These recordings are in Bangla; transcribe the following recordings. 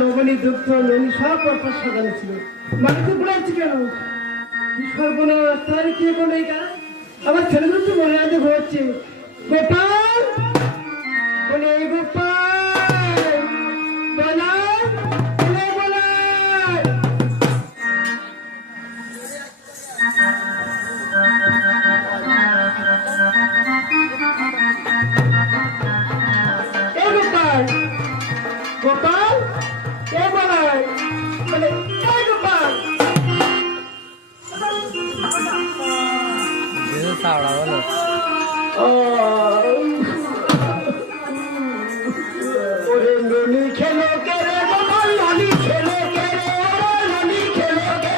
নবনী দুগ্ধ ননী সব পরপর সাজানো ছিল। মাটিতে পড়াচ্ছি কেন? সর্বনাশ, তার কে কোনো এটা? আমার ছেলেগুলো তো মনে রাখতে ঘুরছে। গোপাল বলে, গোপাল বলা গোপাল কে বলায় বলে গোপাল ওরে ননি খেলো কে রে গোপাল, ননি খেলো কে রে, ননি খেলো কে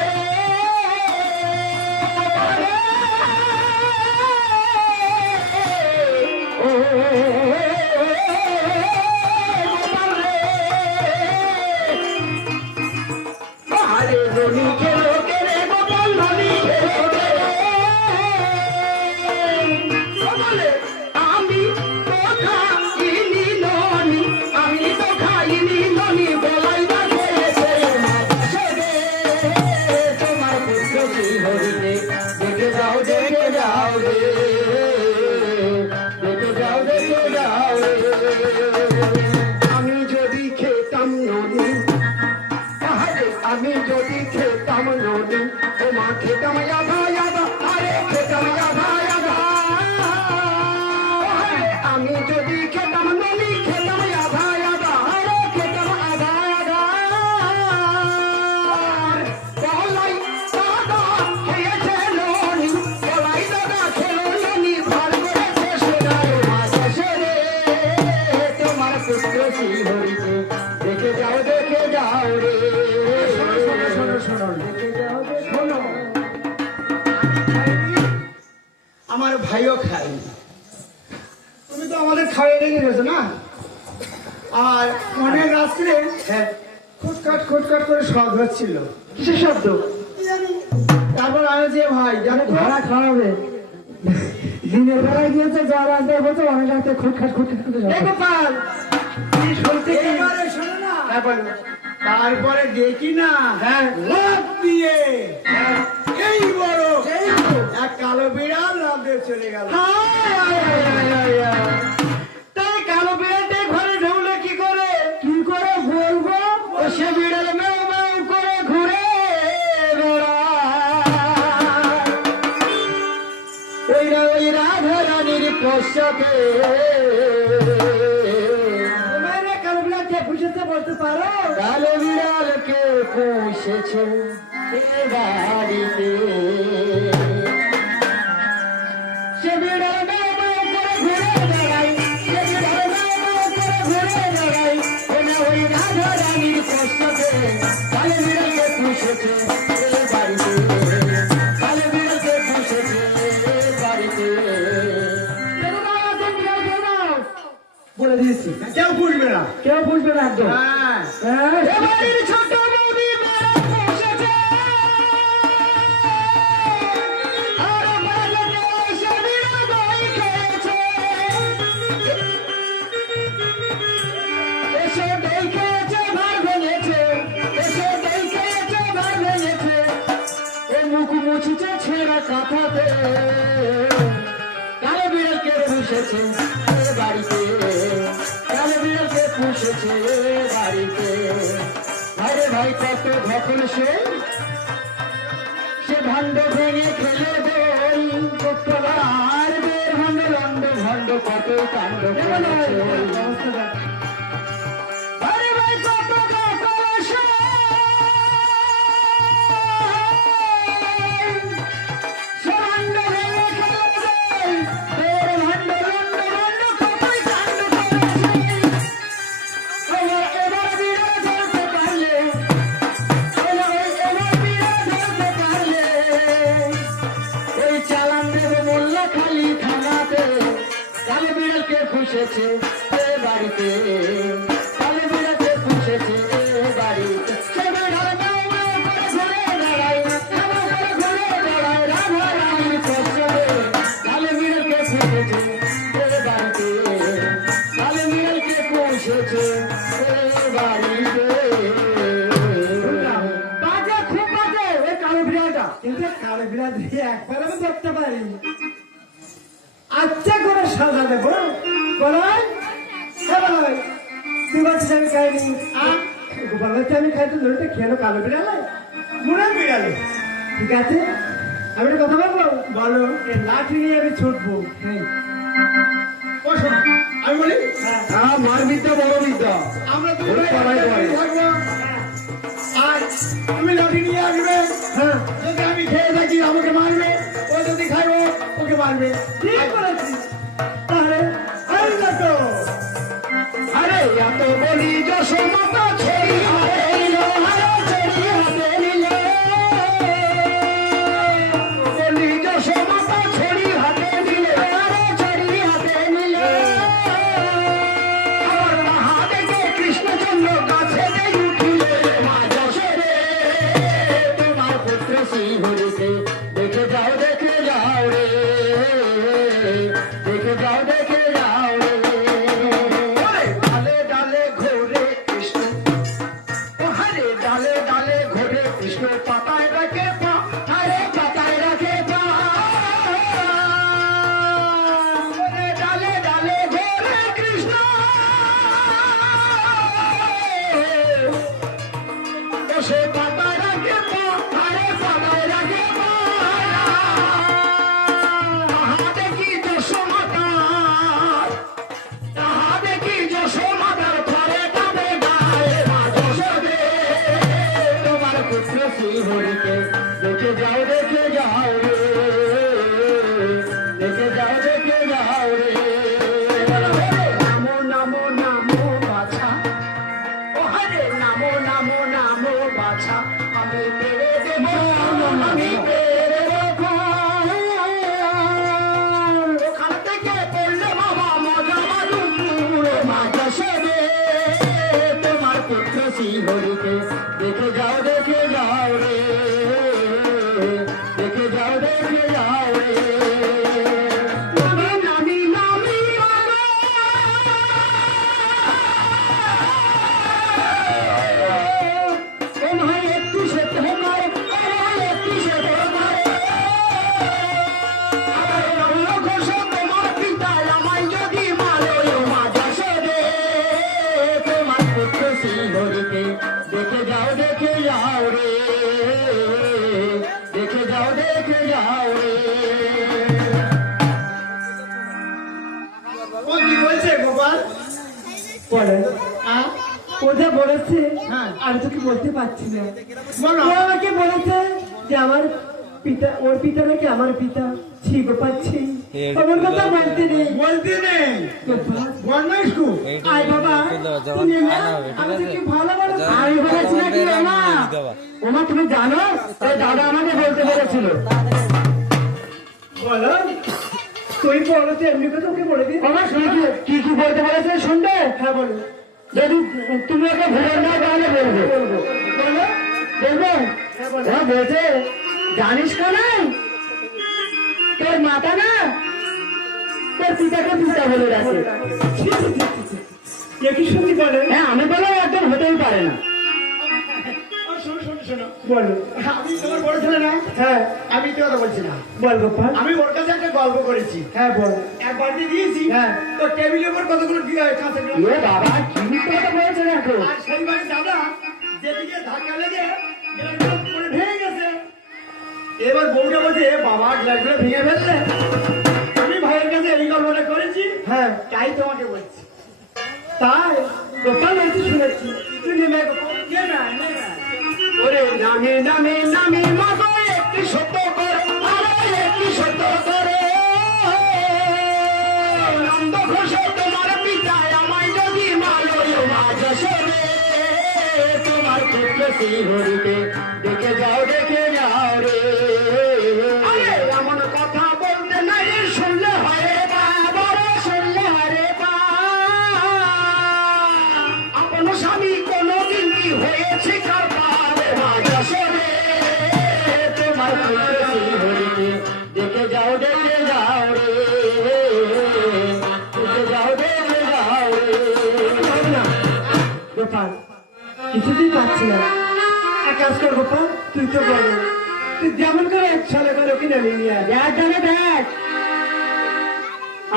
আমি যদি খেতাম নদী ওমা খেতাম আধা আধা, আরে খেতাম আধা আধা। আমি যদি খেতাম নদী খেতাম আধা আধা, আরে খেতাম আধা আধা। বলাই দাদা খেয়েছে ননি, বলাই দাদা খেলো ননি, ভার করেছে সোনার মাসে রে। তোমার পুত্র শ্রী হরিকে দেখে যাও, দেখে যাও রে। আমার ভাইও খায়নি, তুমি তো আমাদের খাইয়ে রেখে গেছো না। আর অনেক রাত্রে খুটখাট খুটখাট করে শব্দ হচ্ছিল। কিসের শব্দ তারপর আমি যে ভাই জানো ভাড়া খাওয়াবে, দিনের বেলায় গিয়েছে যার আসবে বলছে অনেক রাতে খুটখাট খুটখাট করতে গোপাল শুনতে শোনো না। তারপরে দেখি না লাফ দিয়ে এই বড় এক কালো বিড়াল লাফ দিয়ে চলে গেল। তাই কালো বিড়ালটা ঘরে ঢুকলে কি করে, কি করে বলবো? সে বিড়াল মেউ মেউ করে ঘুরে ওই রাধা রানীর পোশাকে। বলতে পারো কালো বিড়ালকে পুষেছে বাড়িতে, সে বিড়াল করে ঘুরে বেড়াই, সে বিড়াল করে ঘুরে বেড়াই। ওই রাধা রানীর পোশাকে কালো বিড়ালকে পুষেছে বাড়িতে, কালো বিড়ালকে পুষেছে বাড়িতে। বলে দিয়েছি, কেউ বুঝবে না। কেউ বুঝবে না একদম। হ্যাঁ হ্যাঁ, এবারের ছোট বৌদি বেড়া বসেছে, আর বাড়িতে শরীরে দই খেয়েছে। এসে দই খেয়েছে, ভার ভেঙেছে, এসে দই খেয়েছে, ভার ভেঙেছে। ও মুখ মুছিছে ছেঁড়া কাঁথাতে, কালো বিড়ালকে পুষেছে এ বাড়িতে, কালো বিড়ালকে পুষেছে এ বাড়িতে। ভাইরে ভাই কত যখন সে ভাণ্ড ভেঙে খেলে দই, আর বের ভাণ্ড লন্ড ভণ্ড কত কাণ্ড করেছে। আরে ভাই কত কলসে, সে ভাণ্ড ভেঙে খেলে দই, বের ভাণ্ড লন্ড ভণ্ড কতই কাণ্ড করেছে। এবার বিড়াল ধরতে পারলে, এবার বিড়াল ধরতে পারলে, ওই চালান দেবে মোল্লা খালি থানাতে। কালো বিড়ালকে পুষেছে এ বাড়িতে, কালো বিড়ালকে পুষেছে এ বাড়িতে। সে বিড়াল গাঁও গাঁও করে ঘুরে বেড়ায়, গাঁও করে ঘুরে বেড়ায়, রাধারানী পছন্দে। কালো বিড়ালকে পুষেছে এ বাড়িতে, কালো বিড়ালকে পুষেছে এ বাড়িতে। বাজে, খুব বাজে ওই কালো বিড়ালটা। কিন্তু কালো বিড়াল দিয়ে একবার আমি দেখতে পারি, আচ্ছা করে সাজা দেবো। বলাই বলাই, তুই বলছিস আমি খাইনি, গোপাল বলছে আমি খাইতে ধরতে খেলো কালো বিড়ালে, মুড়ে বিড়ালে। ঠিক আছে, আমি একটা কথা বলবো। বলো। এই লাঠি নিয়ে আমি ছুটবো। ও শোনো, আমি বলি মার বিদ্যা বড় বিদ্যা, আমরা তো ওর পাড়ায় পড়ে। থাকবো, আর তুমি লাঠি নিয়ে আসবে। হ্যাঁ, যদি আমি খেয়ে থাকি আমাকে মারবে, ও যদি খাইবো ওকে মারবে। ঠিক বলেছি। তাহলে এই দেখো, আরে এত বলি যশোমতা ছড়ি হাতে নিল, আরে ছড়ি হাতে নিল, বলি যশোমতা ছড়ি হাতে নিল, আরে ছড়ি হাতে নিল। আমার মহাদেবে কৃষ্ণচন্দ্র কাছে নেই উঠিলে, মা যশোরে তোমার পুত্র শ্রীহরিকে দেখে যাও, দেখে যাও রে, দেখে যাও, দেখে যাও রে। ডালে ডালে ঘোরে কৃষ্ণ, ও হরে ডালে ডালে ঘোরে কৃষ্ণ, পাতায় রাখে পা, আরে পাতায় রাখে পা। ওরে ডালে ডালে ঘোরে কৃষ্ণ, ও সে পাতায় রাখে পা, আরে পাতায় রাখে পা। তাহা দেখি যশোমাতার, তাহা দেখি যশোমাতার ঘরে কাঁদে গায়ে, মা যশোদে তোমার পুত্র শ্রীহরিকে দেখে যাও, দেখে যাও রে, দেখে যাও, দেখে যাও রে। নামো নামো নামো বাছা, ও হরে নামো নামো নামো বাছা, আমি পেরে দেব, আমি পেরে দেব। ওখান থেকে পড়লে বাবা মজা বালুপুর, মা যশোদে তোমার পুত্র শ্রীহরিকে দেখে যাও, দেখে যাও রে, দেখে যাও, দেখে যাও রে। নামি নামি নামি তোমার একটু সে তোমার, একটু সে তোমার, তোমার পিতা আমায় যদি মারো, মা যশোদে তোমার পুত্র শ্রীহরিকে দেখে যাও, দেখে যাও রে, দেখে যাও, দেখে যাও রে। ও কি বলছে গোপাল? বলেন, ও যা বলেছে হ্যাঁ। আমি তো কি বলতে পারছি না। বলো। ও আমাকে বলেছে যে আমার পিতা, ওর পিতা নাকি আমার পিতা। ছি গোপাল, ছি, ওর কথা বলতে নেই। বলতে নেই, গোপাল, বদমাইশ খুব। আয় বাবা, তুমি না, আমি তো কি ভালো ভালো আমি বলেছি নাকি ওমা? ওমা তুমি জানো, এই দাদা আমাকে বলতে বলেছিল। বলো। তুই বলো তো এমনি কথা ওকে বলে দিই। আমার শুনেছি কি কি বলতে বলেছে শুনবে? হ্যাঁ বলো। যদি তুমি ওকে ভুলে না তাহলে বলবো। বলবো বলো। বলবো? হ্যাঁ বলো। হ্যাঁ বলছে জানিস না নাই তোর মাতা না তোর পিতাকে পিতা বলে রাখে। এ কি শুনতে পারে? হ্যাঁ আমি বলে একদম হতেই পারে না। শোনো শোনো শোনো বলো। আমি তোমার বড় ছেলে না? হ্যাঁ আমি তো কথা বলছি না। বল গোপাল। আমি ওর কাছে একটা গল্প করেছি। হ্যাঁ বল। এক বাড়িতে দিয়েছি। হ্যাঁ। তো টেবিলের উপর কতগুলো কাঁচা দিলাম। এ বাবা কি মিথ্যে কথা বলেছে দেখো। আর সেই বাড়ি দাদা যেদিকে ধাক্কা লেগে গ্লাসগুলো পড়ে ভেঙে গেছে। এবার বউটা বলছে "এ বাবা গ্লাসগুলো ভেঙে ফেললে।" আমি ভাইয়ের কাছে এই গল্পটা করেছি। হ্যাঁ তাই তোমাকে বলছি। তাই গোপাল বলতে শুনেছি। তুই নেমে নে না নে না। ওরে নামে নামে নামে মাগো একটি সত্য করে আরে একটি সত্য করে নন্দ ঘোষ তোমার পিতা আমায় যদি মালয় মাঝ সরে তোমার পুত্র সেই হরিতে দেখে যাও রে। আরে এমন কথা বলতে নাই শুনলে হয় বাবা রে, শুনলে হয় বা আপন স্বামী কোনদিন কি হয়েছে কার পারে মাঝ সরে তোমার পুত্র সেই হরিতে দেখে যাও রে। গোপাল কিছুতেই পাচ্ছি না। এক কাজ কর গোপাল, তুই তো বলো তুই যেমন করে এক ছলে করে কিনে নিয়ে দেখ দেখ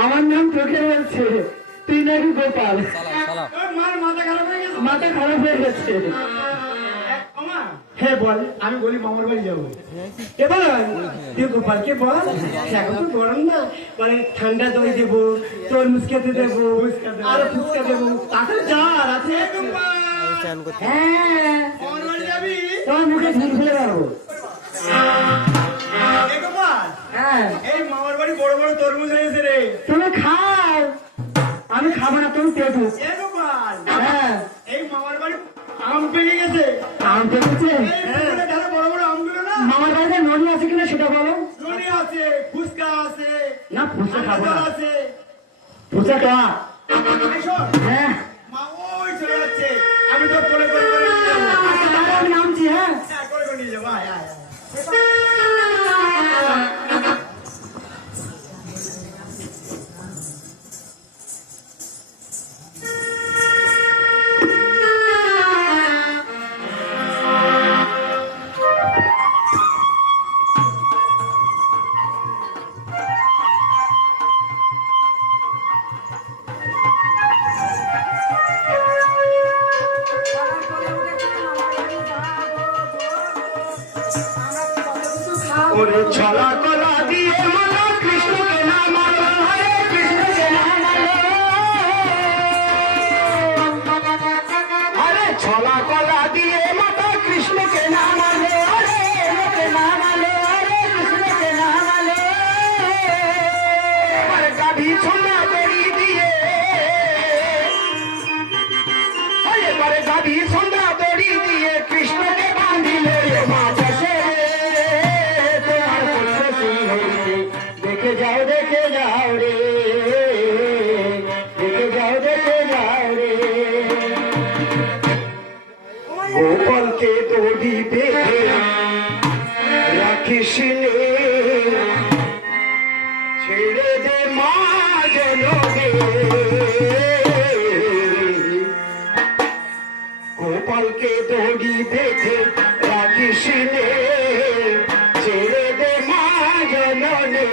আমার নাম তোকে বলছে তুই নাকি গোপাল। ওর মার মাথা খারাপ হয়ে গেছে। মাথা খারাপ হয়ে গেছে। আমা হ্যাঁ বল। আমি বলি মামার বাড়ি যাবো। এবার তুই গোপালকে বল এখন তো গরম না মানে ঠান্ডা দই দেবো তরমুজ খেতে দেবো আর ফুচকা দেবো তাতে যা আর আছে। হ্যাঁ মামার বাড়ি যাবি? তোমার মুখে ঝুল ফেলে পারবো। এ গোপাল, হ্যাঁ এই মামার বাড়ি বড় বড় তরমুজ হয়েছে রে। তুমি খাও আমি খাবো না তুমি পেটু। এ গোপাল, হ্যাঁ এই মামার বাড়ি আম পেকে গেছে। আম পেকেছে। এই পুকুরে ধারে বড় বড় আমগুলো না, মামার বাড়িতে ননি আছে কিনা সেটা বলো। ননি আছে, ফুচকা আছে, না ফুচকা খাবো আনারস না। আছে। ফুচকা খাওয়া। এই শোন, হ্যাঁ মা ওই চলে যাচ্ছে। আমি তো করে করে করে নিয়ে যাবো। আচ্ছা তাহলে আমি নামছি। হ্যাঁ হ্যাঁ, করে করে নিয়ে যাবো। আয় আয় আয়। ওরে ছলা কলা দিয়ে মালা কৃষ্ণকে নামালো হরে কৃষ্ণকে নামালো। আরে ছলা কলা দিয়ে মাতা কৃষ্ণকে নামালো হরে কৃষ্ণকে নামালো হরে কৃষ্ণকে নামালো। এবার গাভী ছোলা দড়ি দিয়ে এবারে গাভী ছোলা দড়ি দিয়ে কৃষ্ণকে বাঁধিলে মাঝ দেখে যাও রে, দেখে যাও রে। গোপালকে দড়ি বেঁধে রাখিস নে, ছেড়ে দে মা জনবে। গোপালকে দড়ি বেঁধে রাখিস নে, ছেড়ে দে মা জননে।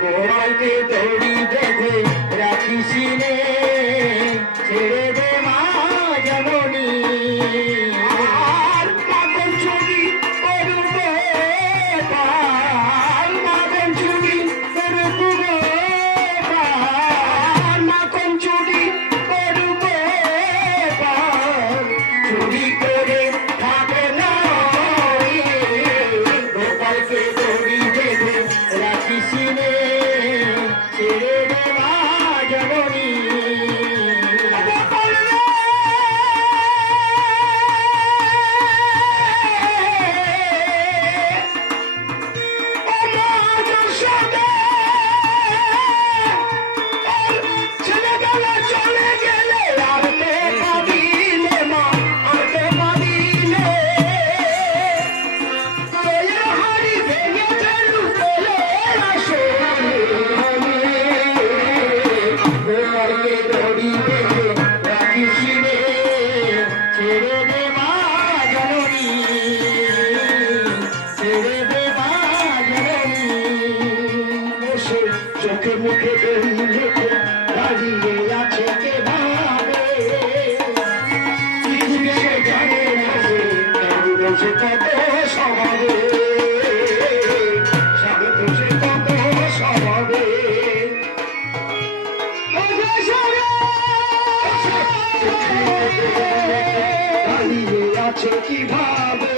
গোপালকে দড়ি বেঁধে রাখিস নে, ছেড়ে দে মা জননী। আর মাগন চুরি করবে পাল, মাগন চুরি করবে পাল। চোখে মুখে দড়ি লেখে দাঁড়িয়ে আছে কে ভাবে কিছুকে সে জানে না যে কারু রয়েছে কত স্বভাবে স্বামী দোষে কত স্বভাবে দাঁড়িয়ে আছে কিভাবে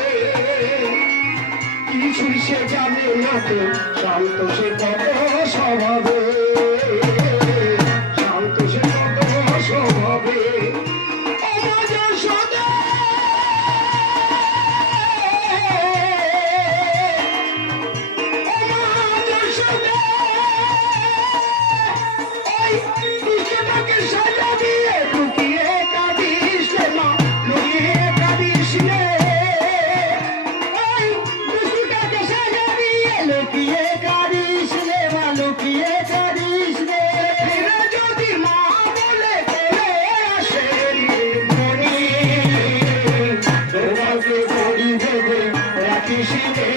কিছুই সে জানে না তো শান্ত সে কত স্বভাবে শান্ত সে কত স্বভাবে আমাদের সদা আমাদের সদা ওই দুষ্টটাকে সাজা দিয়ে লুকিয়ে কাঁদিস রে মা লুকিয়ে কাঁদিস রে ওই দুষ্টটাকে সাজা দিয়ে লুকিয়ে কাঁদিস রে মা লুকিয়ে কাঁদিস রে ফিরে যদি মা বলে করে আসে রে মনি তোমাকে বড়ি ভেবে রাখিস রে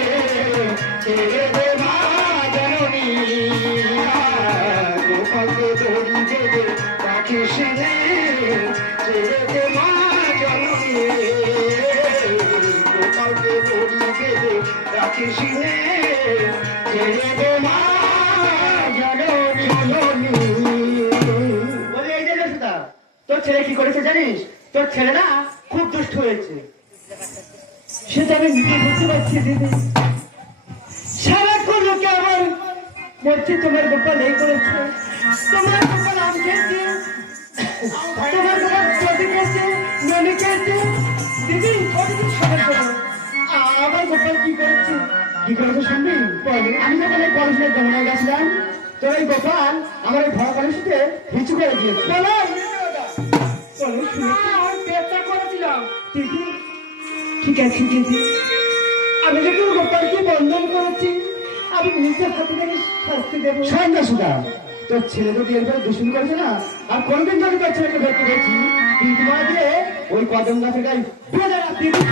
ছেড়ে দে মা জননী গোপালকে দড়ি দেবে রাখিস রে ছেড়ে দে মা জননী গোপালকে দড়ি দেবে রাখিস রে ছেড়ে দে মা জননী বলি এই যে সুতা তোর ছেলে কি করেছে জানিস তোর ছেলে না খুব দুষ্ট হয়েছে সেটা আমি নিজে বুঝতে পারছি দিদি সারাক্ষণ লোকে আমার বলছে তোমার গোপাল এই করেছে তোমার গোপাল আম খেয়েছে তোমার গোপাল চটি খেয়েছে ননি খেয়েছে দিদি কতদিন সবার জন্য আমার গোপাল কি করেছে শুনবি আমি যখন এই কলেজের যমুনায় গেছিলাম তোর এই গোপাল আমার এই ভরা কলেজে হিচু করে দিয়েছে পেটটা করেছিলাম দিদি ঠিক আছে দিদি আমি যখন গোপালকে বন্ধন করেছি আমি নিজের হাতে থেকে শাস্তি দেবো সন্ধ্যা সুদা তোর ছেলে যদি এরপরে দূষণ করেছে না আর কোনদিন যদি তোর ছেলেকে দেখতে পেয়েছি তুই তোমার দিয়ে ওই কদম গাছের গায়ে বেঁধে রাখ দিবি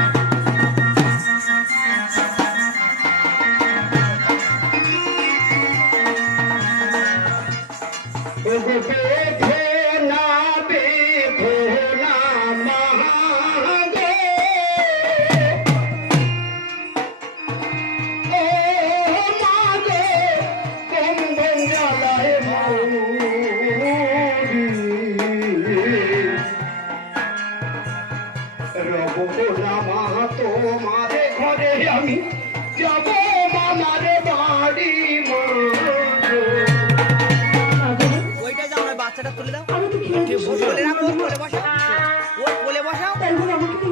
বেঁধে না বেঁধে না মহাগে ও মাগে কম্বন জ্বালায় রব না মা তোমারে ঘরে আমি যাব মামারে বাড়ি মা ওইটা যাও না বাচ্চাটা তুলে দাও আমি তো খেয়ে কোলে রাখো কোলে বসাও ওর কোলে বসাও তারপরে আমাকে